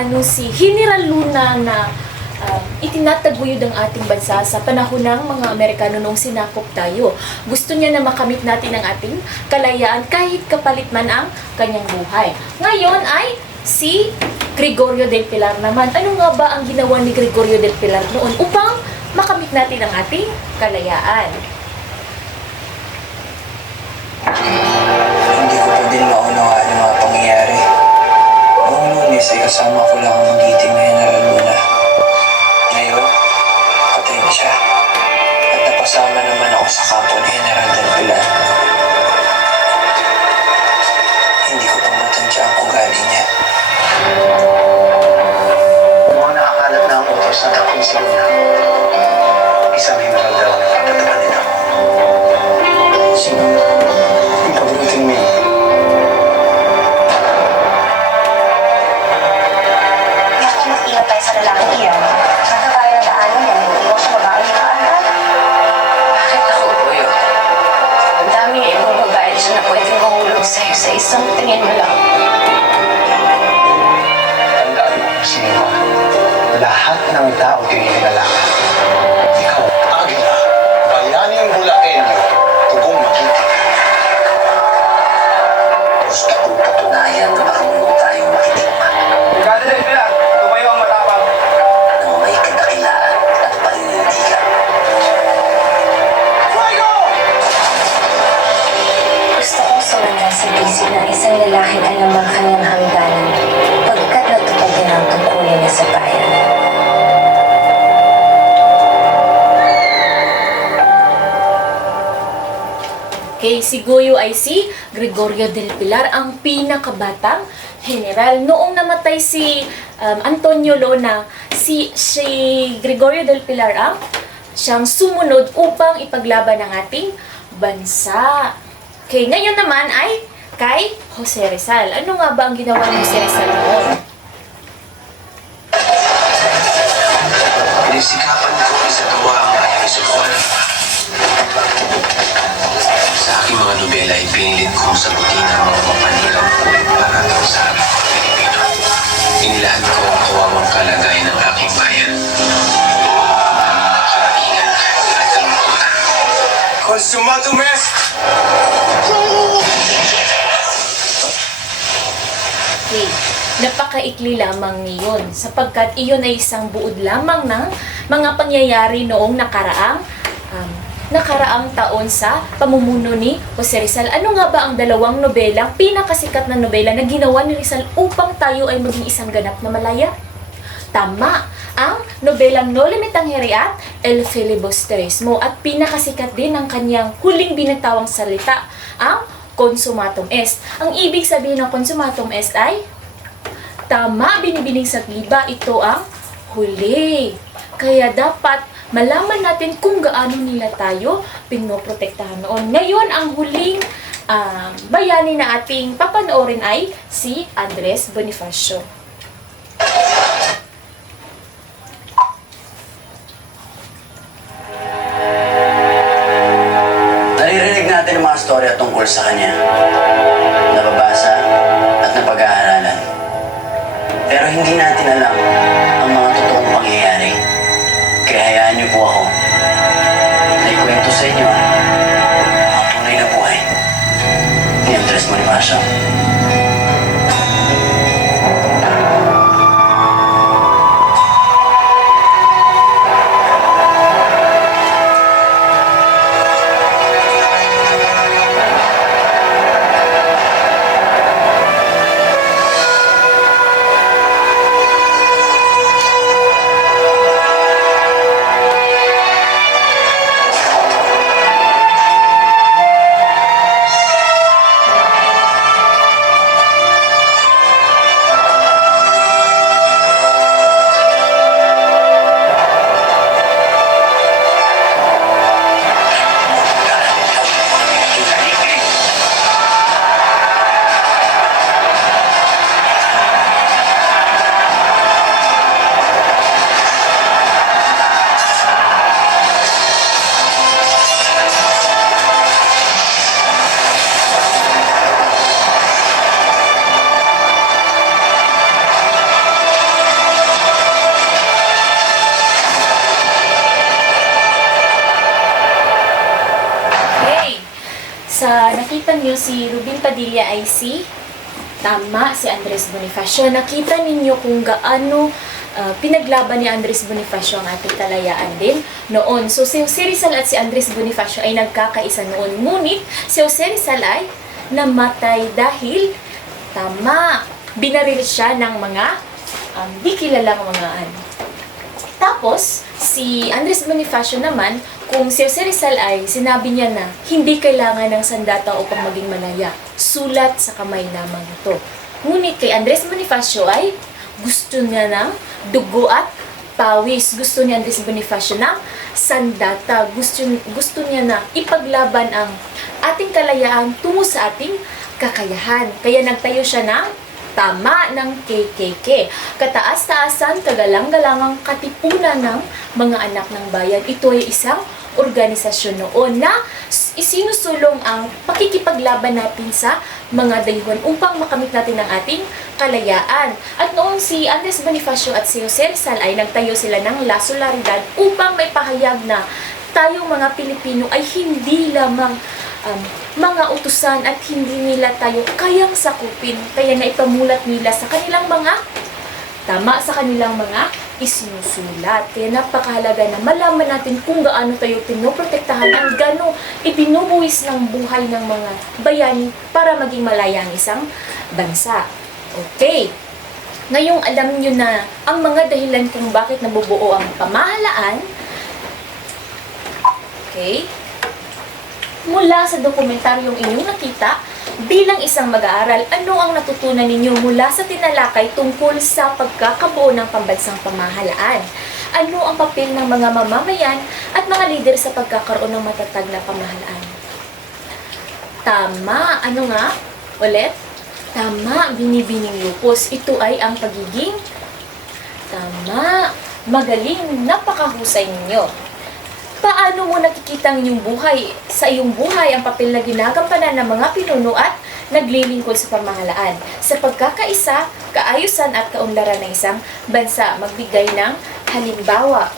paano si General Luna na itinataguyod ang ating bansa sa panahon ng mga Amerikano noong sinakop tayo. Gusto niya na makamit natin ang ating kalayaan kahit kapalit man ang kanyang buhay. Ngayon ay si Gregorio del Pilar naman. Ano nga ba ang ginawa ni Gregorio del Pilar noon upang makamit natin ang ating kalayaan? Hindi ko pa din maunawaan ang mga pangyayari. Noong Lunes ay kasama ko lang ang magiting na General Luna. Ngayon, patay na siya. At napasama naman ako sa kampo ni General del Pilar. Hindi ko pa matansya ang ugali niya. Mukhang nakakalat na ang utos na takwin si Luna. Isang general daw ang napapatapan nito. Sino? Yung pabunutin mo yun. Ingat tayo sa lalaking iyan. Matagaya na daanan yan, hindi mo siya babae na kaaral. Bakit ako po yun? Ang daming ibang babae siya na pwedeng mahulog sa'yo sa isang tingin mo lang. Tandaan mo kung sino ka. Lahat ng tao tinihilalaan. Ikaw, Agila, bayaning Bulaenyo, tugong magiting. Gusto kong patunayan na marunong tayong makitigma. Brigada del Pilar, tumayo ang matapang. Nang may kadakilaan at paninindigan. Gusto kong sumunod sa bisig ng isang lalaking alam ang kanyang hangganan pagkat natupad din ang tungkulin niya sa bayan. Okay, si Goyo ay si Gregorio del Pilar, ang pinakabatang general. Noong namatay si Antonio Lona, si Gregorio del Pilar ang siyang sumunod upang ipaglaban ang ating bansa. Okay, ngayon naman ay kay Jose Rizal. Ano nga ba ang ginawa ni Jose Rizal noon? Pinisikapan ko isagawa ang ayaw isugawan. Sa aking mga nobela ay pinilit kong sagutin ang mga mapanirang kulong para daw sa aming mga Pilipino. Inilaan ko ang kawawang kalagayan ng aking bayan. Ang karaingan at kalungkutan. Consumatum est! Okay, napakaikli lamang niyon sapagkat iyon ay isang buod lamang ng mga pangyayari noong nakaraang taon sa pamumuno ni Jose Rizal. Ano nga ba ang dalawang nobela, pinakasikat na nobela na ginawa ni Rizal upang tayo ay maging isang ganap na Malaya? Tama, ang nobelang No Limitangere at El Filibusterismo, at pinakasikat din ang kanyang huling binatawang salita, ang Consumatum Est. Ang ibig sabihin ng Consumatum Est ay tama, binibining sa liba, ito ang huli. Kaya dapat malaman natin kung gaano nila tayo pinoprotektahan noon. Ngayon, ang huling bayani na ating papanoorin ay si Andres Bonifacio. Naririnig natin ang mga storya tungkol sa kanya. Nababasa at napag-aaralan. Pero hindi natin alam ang mga totoong pangyayari. Kaya hayaan niyo po ako na ikwento sa inyo ang tunay na buhay ni Andres Bonifacio. Sa nakita niyo si Rubin Padilla ay tama, si Andres Bonifacio. Nakita ninyo kung gaano pinaglaban ni Andres Bonifacio ang ating kalayaan din noon. So si Jose Rizal at si Andres Bonifacio ay nagkakaisa noon. Ngunit si Jose Rizal ay namatay dahil binaril siya ng mga di kilalang mga Tapos, si Andres Bonifacio naman, kung si Jose Rizal ay sinabi niya na hindi kailangan ng sandata upang maging malaya. Sulat sa kamay lamang ito. Ngunit kay Andres Bonifacio ay gusto niya ng dugo at pawis. Gusto ni Andres Bonifacio ng sandata. Gusto niya na ipaglaban ang ating kalayaan tungo sa ating kakayahan. Kaya nagtayo siya ng ng KKK. Kataas-taasan, kagalang-galangang katipunan ng mga anak ng bayan. Ito ay isang organisasyon noon na isinusulong ang pakikipaglaban natin sa mga dayuhan upang makamit natin ang ating kalayaan. At noon si Andres Bonifacio at si Jose Rizal ay nagtayo sila ng La Solidaridad upang may pahayag na tayong mga Pilipino ay hindi lamang mga utusan at hindi nila tayo kayang sakupin. Kaya naipamulat nila sa kanilang mga isinusulat. Kaya napakahalaga na malaman natin kung gaano tayo pinoprotektahan ang gaano ibinubuwis ng buhay ng mga bayani para maging malaya ang isang bansa. Okay. Ngayong alam nyo na ang mga dahilan kung bakit nabubuo ang pamahalaan. Okay. Mula sa dokumentaryong inyong nakita, bilang isang mag-aaral, ano ang natutunan ninyo mula sa tinalakay tungkol sa pagkakabuo ng pambansang pamahalaan? Ano ang papel ng mga mamamayan at mga lider sa pagkakaroon ng matatag na pamahalaan? Tama. Ano nga? Ulit? Tama. Binibining lupos. Ito ay ang pagiging tama. Magaling. Napakahusay ninyo. Paano mo nakikita ang iyong buhay? Sa iyong buhay, ang papel na ginagampanan ng mga pinuno at naglilingkod sa pamahalaan. Sa pagkakaisa, kaayusan at kaunlaran ng isang bansa, magbigay ng halimbawa.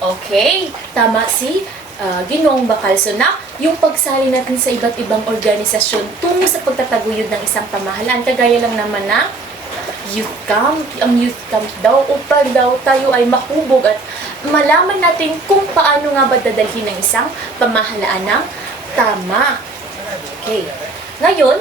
Okay, tama si Ginoong Bacalso na yung pagsali natin sa iba't ibang organisasyon tungo sa pagtataguyod ng isang pamahalaan. Kagaya lang naman na youth camp, ang youth camp daw upang daw tayo ay mahubog at malaman natin kung paano nga ba dadalhin ng isang pamahalaan ng tama. Okay. Ngayon,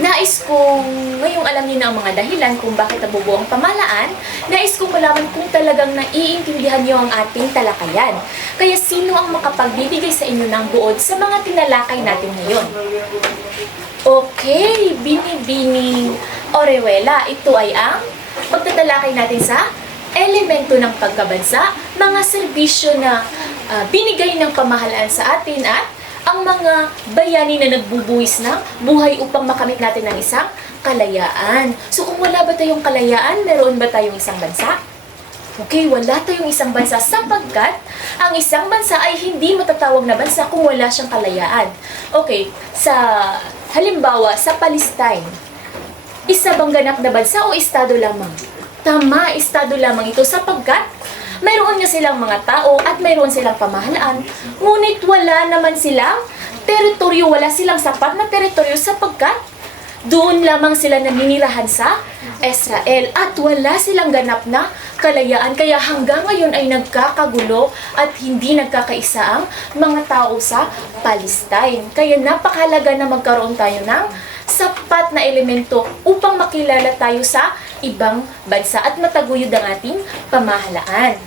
nais kong, ngayong alam niyo na ang mga dahilan kung bakit nabubuo ang pamahalaan, nais kong malaman kung talagang naiintindihan niyo ang ating talakayan. Kaya sino ang makapagbibigay sa inyo ng buod sa mga tinalakay natin ngayon? Okay, Binibining Orewela. Ito ay ang pagtatalakay natin sa elemento ng pagkabansa, mga serbisyo na binigay ng pamahalaan sa atin at ang mga bayani na nagbubuwis ng buhay upang makamit natin ng isang kalayaan. So kung wala ba tayong kalayaan, meron ba tayong isang bansa? Okay, wala tayong isang bansa sapagkat ang isang bansa ay hindi matatawag na bansa kung wala siyang kalayaan. Okay, halimbawa, sa Palestine, isa bang ganap na bansa o estado lamang? Tama, estado lamang ito sapagkat mayroon nga silang mga tao at mayroon silang pamahalaan, ngunit wala naman silang teritoryo, wala silang sapat na teritoryo sapagkat doon lamang sila naninirahan sa Israel at wala silang ganap na kalayaan. Kaya hanggang ngayon ay nagkakagulo at hindi nagkakaisa ang mga tao sa Palestine. Kaya napakahalaga na magkaroon tayo ng sapat na elemento upang makilala tayo sa ibang bansa at mataguyod ang ating pamahalaan.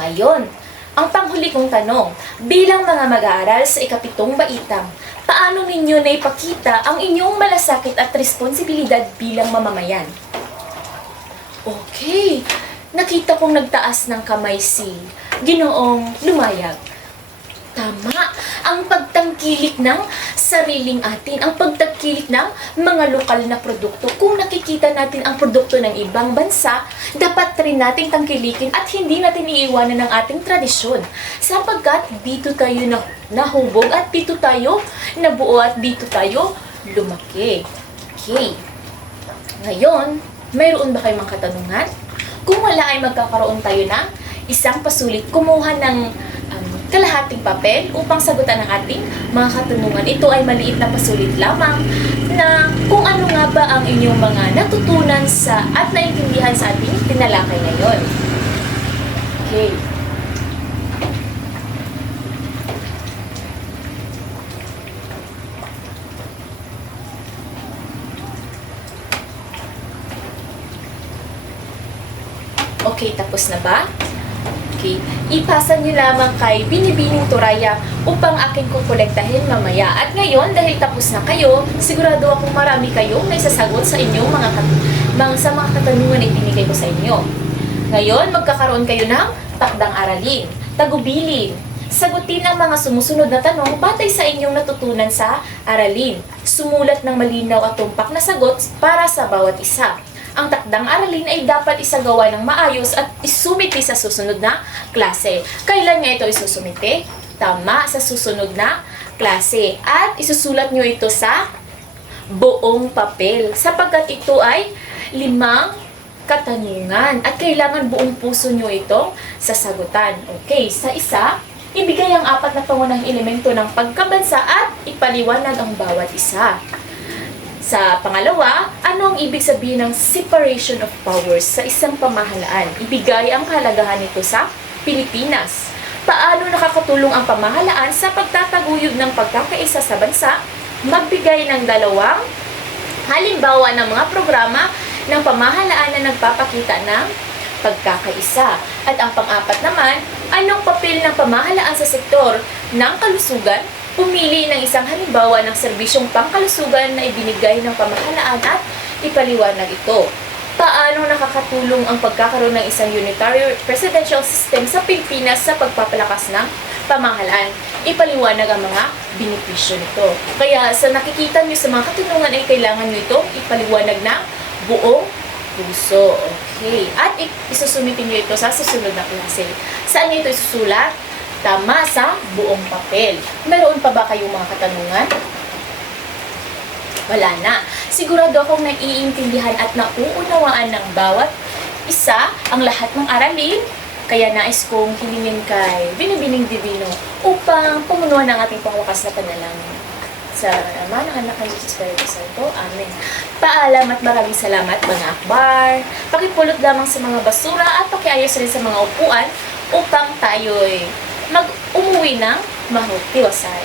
Ngayon, ang panghuli kong tanong, bilang mga mag-aaral sa ikapitong baitang, paano ninyo naipakita ang inyong malasakit at responsibilidad bilang mamamayan? Okay, nakita kong nagtaas ng kamay si Ginoong Lumayag. Tama, ang pagtangkilik ng sariling atin, ang pagtangkilik ng mga lokal na produkto. Kung nakikita natin ang produkto ng ibang bansa, dapat rin nating tangkilikin at hindi natin iiwanan ng ating tradisyon. Sapagkat dito tayo nahubog at dito tayo nabuo at dito tayo lumaki. Okay. Ngayon, mayroon ba kayong mga katanungan? Kung wala ay magkakaroon tayo ng isang pasulit, kumuha ng kalahating papel upang sagutan ang ating mga katanungan. Ito ay maliit na pasulit lamang na kung ano nga ba ang inyong mga natutunan sa at naintindihan sa ating tinalakay ngayon. Okay. Okay, tapos na ba? Okay. Ipasa niyo lamang kay Binibining Turaya upang akin kukolektahin mamaya. At ngayon, dahil tapos na kayo, sigurado akong marami kayong naisasagot sa inyong sa mga katanungan na ibinigay ko sa inyo. Ngayon, magkakaroon kayo ng takdang aralin, tagubilin. Sagutin ang mga sumusunod na tanong batay sa inyong natutunan sa aralin. Sumulat ng malinaw at tumpak na sagot para sa bawat isa. Ang takdang aralin ay dapat isagawa ng maayos at isumiti sa susunod na klase. Kailan nga ito isusumiti? Tama, sa susunod na klase. At isusulat nyo ito sa buong papel sapagkat ito ay 5 katanungan at kailangan buong puso nyo itong sasagutan. Okay, sa isa, ibigay ang 4 na pangunahing elemento ng pagkabansa at ipaliwanag ang bawat isa. Sa pangalawa, ano ang ibig sabihin ng separation of powers sa isang pamahalaan? Ibigay ang kahalagahan nito sa Pilipinas. Paano nakakatulong ang pamahalaan sa pagtataguyod ng pagkakaisa sa bansa? Magbigay ng 2 halimbawa ng mga programa ng pamahalaan na nagpapakita ng pagkakaisa. At ang pang-4 naman, anong papel ng pamahalaan sa sektor ng kalusugan? Pumili ng isang halimbawa ng serbisyong pangkalusugan na ibinigay ng pamahalaan at ipaliwanag ito. Paano nakakatulong ang pagkakaroon ng isang unitary presidential system sa Pilipinas sa pagpapalakas ng pamahalaan? Ipaliwanag ang mga benepisyo nito. Kaya sa nakikita nyo sa mga katanungan ay kailangan nyo itong ipaliwanag ng buong puso. Okay. At isusumitin nyo ito sa susunod na klase. Saan nyo ito isusulat? Tama, sa buong papel. Meron pa ba kayong mga katanungan? Wala na. Sigurado akong naiintindihan at nauunawaan ng bawat isa ang lahat ng aralin. Kaya nais kong hilingin kay Binibining Divino upang pumunuan ang ating pangwakas na panalangin. Sa Ama ng Anak ng Jesus Christ Santo. Amen. Paalam at maraming salamat mga akbar. Pakipulot lamang sa mga basura at pakiayos rin sa mga upuan upang tayo'y umuwi ng mahutiwasay.